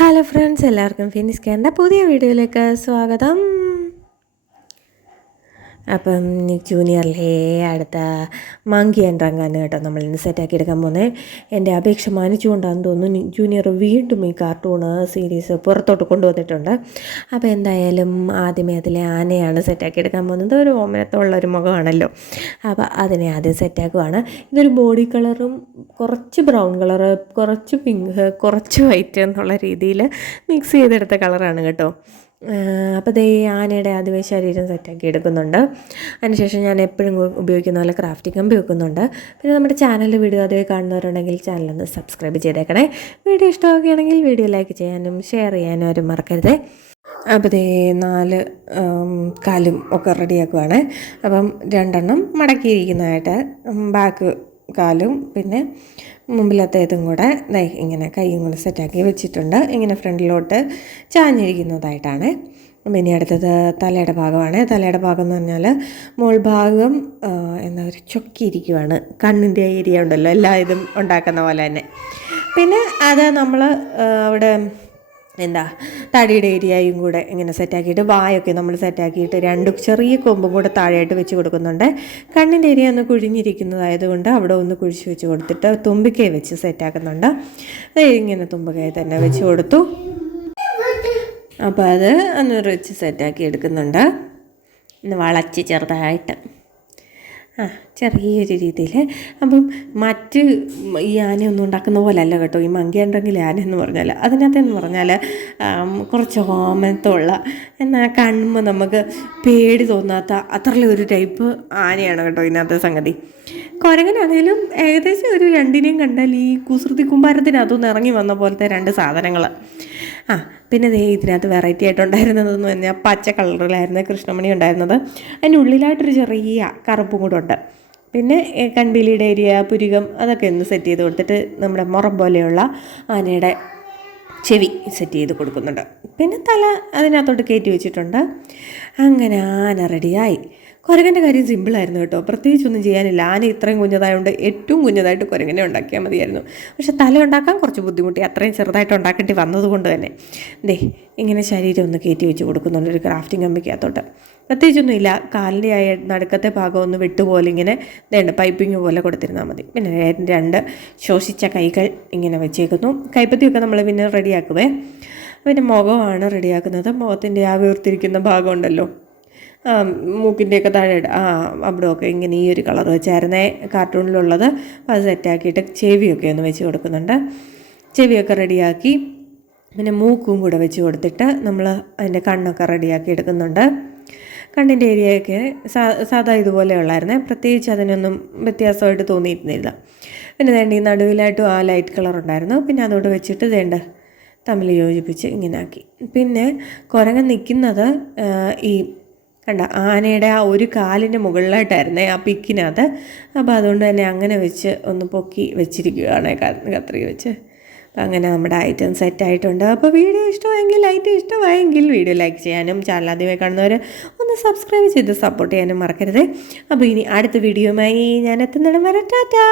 Hello friends എല്ലാവർക്കും finish കെയറിന്റെ പുതിയ വീഡിയോയിലേക്ക് സ്വാഗതം. അപ്പം ജൂനിയറിലെ അടുത്ത മങ്കി ആൻഡ് റങ്കാണ് കേട്ടോ നമ്മൾ ഇന്ന് സെറ്റാക്കി എടുക്കാൻ പോകുന്നത് എന്റെ അപേക്ഷ മാനിച്ചുകൊണ്ടാണെന്ന് തോന്നുന്നു. ജൂനിയർ വീണ്ടും ഈ കാർട്ടൂൺ സീരീസ് പുറത്തോട്ട് കൊണ്ടുവന്നിട്ടുണ്ട്. അപ്പോൾ എന്തായാലും ആദ്യമേ അതിലെ ആനയാണ് സെറ്റാക്കി എടുക്കാൻ പോകുന്നത്. ഒരു ഓമനത്തുള്ള ഒരു മുഖമാണല്ലോ. അപ്പോൾ അതിനെ ആദ്യം സെറ്റാക്കുവാണ് ഇതൊരു ബോഡി കളറും കുറച്ച് ബ്രൗൺ കളർ കുറച്ച് പിങ്ക് കുറച്ച് വൈറ്റ് എന്നുള്ള രീതിയിൽ മിക്സ് ചെയ്തെടുത്ത കളറാണ് കേട്ടോ. അപ്പോൾ ദേ ആനയുടെ ആദ്യമേ ശരീരം സെറ്റാക്കി എടുക്കുന്നുണ്ട്. അതിനുശേഷം ഞാൻ എപ്പോഴും ഉപയോഗിക്കുന്ന പോലെ ക്രാഫ്റ്റിംഗ് കമ്പി വെക്കുന്നുണ്ട്. പിന്നെ നമ്മുടെ ചാനൽ വീഡിയോ ആദ്യമേ കാണുന്നവരുണ്ടെങ്കിൽ ചാനലൊന്ന് സബ്സ്ക്രൈബ് ചെയ്തേക്കണേ. വീഡിയോ ഇഷ്ടമാവുകയാണെങ്കിൽ വീഡിയോ ലൈക്ക് ചെയ്യാനും ഷെയർ ചെയ്യാനും ആരും മറക്കരുത്. അപ്പോൾ ദേ നാല് കാലും ഒക്കെ റെഡിയാക്കുവാണ് അപ്പം രണ്ടെണ്ണം മടക്കിയിരിക്കുന്നതായിട്ട് ബാക്ക് കാലും പിന്നെ മുമ്പിലത്തേതും കൂടെ ഇങ്ങനെ കൈയും കൂടെ സെറ്റാക്കി വെച്ചിട്ടുണ്ട്. ഇങ്ങനെ ഫ്രണ്ടിലോട്ട് ചാഞ്ഞിരിക്കുന്നതായിട്ടാണ്. പിന്നെ അടുത്തത് തലയുടെ ഭാഗമാണ്. തലയുടെ ഭാഗം എന്ന് പറഞ്ഞാൽ മോൾ ഭാഗം എന്താ പറയുക ചൊക്കിയിരിക്കുവാണ്. കണ്ണിന്റെ ഏരിയ ഉണ്ടല്ലോ എല്ലാ ഇതും ഉണ്ടാക്കുന്ന പോലെ തന്നെ. പിന്നെ അത് നമ്മൾ അവിടെ എന്താ തടിയുടെ ഏരിയയും കൂടെ ഇങ്ങനെ സെറ്റാക്കിയിട്ട് വായൊക്കെ നമ്മൾ സെറ്റാക്കിയിട്ട് രണ്ട് ചെറിയ കൊമ്പും കൂടെ താഴെയായിട്ട് വെച്ച് കൊടുക്കുന്നുണ്ട്. കണ്ണിന്റെ ഏരിയ ഒന്ന് കുഴിഞ്ഞിരിക്കുന്നതായതുകൊണ്ട് അവിടെ ഒന്ന് കുഴിച്ച് വെച്ച് കൊടുത്തിട്ട് തുമ്പിക്കൈ വെച്ച് സെറ്റാക്കുന്നുണ്ട് ഇങ്ങനെ തുമ്പിക്കൈ തന്നെ വെച്ച് കൊടുത്തു. അപ്പോൾ അത് ഒന്ന് വെച്ച് സെറ്റാക്കി എടുക്കുന്നുണ്ട്. ഒന്ന് വളച്ച് ചെറുതായിട്ട്. ആ ചെറിയൊരു രീതിയിൽ അപ്പം മറ്റ് ഈ ആനയൊന്നും ഉണ്ടാക്കുന്ന പോലെ അല്ല കേട്ടോ. ഈ മങ്കി ഉണ്ടെങ്കിൽ ആന എന്ന് പറഞ്ഞാൽ അതിനകത്തെന്ന് പറഞ്ഞാൽ കുറച്ച് ഹോമത്തുള്ള എന്നാൽ കാണുമ്പോൾ നമുക്ക് പേടി തോന്നാത്ത അത്രയുള്ള ഒരു ടൈപ്പ് ആനയാണ് കേട്ടോ ഇതിനകത്തെ സംഗതി. കുരങ്ങനാണേലും ഏകദേശം ഒരു രണ്ടിനെയും കണ്ടാൽ ഈ കുസൃതി കുമ്പാരത്തിനകത്തുനിന്ന് ഇറങ്ങി വന്ന പോലത്തെ രണ്ട് സാധനങ്ങൾ ആ പിന്നെ ദേ ഇതിനകത്ത് വെറൈറ്റി ആയിട്ടുണ്ടായിരുന്നതെന്ന് പറഞ്ഞാൽ പച്ച കളറിലായിരുന്നു കൃഷ്ണമണി ഉണ്ടായിരുന്നത്. അതിന്റെ ഉള്ളിലായിട്ടൊരു ചെറിയ കറുപ്പും കൂടെ ഉണ്ട്. പിന്നെ കൺപീലിയുടെ ഏരിയ പുരികം അതൊക്കെ ഒന്ന് സെറ്റ് ചെയ്ത് കൊടുത്തിട്ട് നമ്മുടെ മുറം പോലെയുള്ള ആനയുടെ ചെവി സെറ്റ് ചെയ്ത് കൊടുക്കുന്നുണ്ട്. പിന്നെ തല അതിനകത്തോട്ട് കയറ്റി വെച്ചിട്ടുണ്ട്. അങ്ങനെ ആന റെഡിയായി കുരങ്ങന്റെ കാര്യം സിമ്പിളായിരുന്നു കേട്ടോ. പ്രത്യേകിച്ചൊന്നും ചെയ്യാനില്ല. ആന ഇത്രയും കുഞ്ഞതായതുകൊണ്ട് ഏറ്റവും കുഞ്ഞതായിട്ട് കുരങ്ങനെ ഉണ്ടാക്കിയാൽ മതിയായിരുന്നു. പക്ഷെ തല ഉണ്ടാക്കാൻ കുറച്ച് ബുദ്ധിമുട്ടി. അത്രയും ചെറുതായിട്ട് ഉണ്ടാക്കേണ്ടി വന്നതുകൊണ്ട് തന്നെ. ദേ ഇങ്ങനെ ശരീരം ഒന്ന് കയറ്റി വെച്ച് കൊടുക്കുന്നുണ്ട് ഒരു ക്രാഫ്റ്റിംഗ് കമ്പിക്കകത്തോട്ട്. പ്രത്യേകിച്ചൊന്നുമില്ല കാലിന്റെ ആയ നടുക്കത്തെ ഭാഗം ഒന്ന് വിട്ടുപോലെ ഇങ്ങനെ വേണ്ട പൈപ്പിംഗ് പോലെ കൊടുത്തിരുന്നാൽ മതി. പിന്നെ രണ്ട് ശോഷിച്ച കൈകൾ ഇങ്ങനെ വെച്ചേക്കുന്നു. കൈപ്പത്തിയൊക്കെ നമ്മൾ പിന്നെ റെഡിയാക്കുവേ പിന്നെ മുഖമാണ് റെഡിയാക്കുന്നത് മുഖത്തിന്റെ ആ വീർത്തിരിക്കുന്ന ഭാഗമുണ്ടല്ലോ മൂക്കിന്റെയൊക്കെ താഴെ ആ അവിടെയൊക്കെ ഇങ്ങനെ ഈ ഒരു കളർ വെച്ചായിരുന്നേ കാർട്ടൂണിലുള്ളത്. അത് സെറ്റാക്കിയിട്ട് ചെവിയൊക്കെ ഒന്ന് വെച്ച് കൊടുക്കുന്നുണ്ട്. ചെവിയൊക്കെ റെഡിയാക്കി പിന്നെ മൂക്കും കൂടെ വെച്ച് കൊടുത്തിട്ട് നമ്മൾ അതിന്റെ കണ്ണൊക്കെ റെഡിയാക്കി എടുക്കുന്നുണ്ട്. കണ്ണിന്റെ ഏരിയയൊക്കെ സാ സാധാ ഇതുപോലെ ഉള്ളായിരുന്നേ. പ്രത്യേകിച്ച് അതിനൊന്നും വ്യത്യാസമായിട്ട് തോന്നിയിരുന്നില്ല. പിന്നെ വേണ്ട ഈ നടുവിലായിട്ടും ആ ലൈറ്റ് കളർ ഉണ്ടായിരുന്നു. പിന്നെ അതോട് വെച്ചിട്ട് വേണ്ട തമ്മിൽ യോജിപ്പിച്ച് ഇങ്ങനെ ആക്കി. പിന്നെ കുരങ്ങൻ നിൽക്കുന്നത് ഈ കണ്ട ആനയുടെ ആ ഒരു കാലിന്റെ മുകളിലായിട്ടായിരുന്നേ ആ പിക്കിനകത്ത്. അപ്പോൾ അതുകൊണ്ട് തന്നെ അങ്ങനെ വെച്ച് ഒന്ന് പൊക്കി വെച്ചിരിക്കുകയാണ് കത്രിക വെച്ച്. അപ്പോൾ അങ്ങനെ നമ്മുടെ ഐറ്റം സെറ്റ് ആയിട്ടുണ്ട്. അപ്പോൾ വീഡിയോ ഇഷ്ടമായെങ്കിൽ ലൈറ്റ് ഇഷ്ടമായെങ്കിൽ വീഡിയോ ലൈക്ക് ചെയ്യാനും ചാനൽ ആദ്യമായി കാണുന്നവർ ഒന്ന് സബ്സ്ക്രൈബ് ചെയ്ത് സപ്പോർട്ട് ചെയ്യാനും മറക്കരുത്. അപ്പോൾ ഇനി അടുത്ത വീഡിയോയുമായി ഞാൻ എത്തുന്നിടം വരെ. ടാറ്റാ!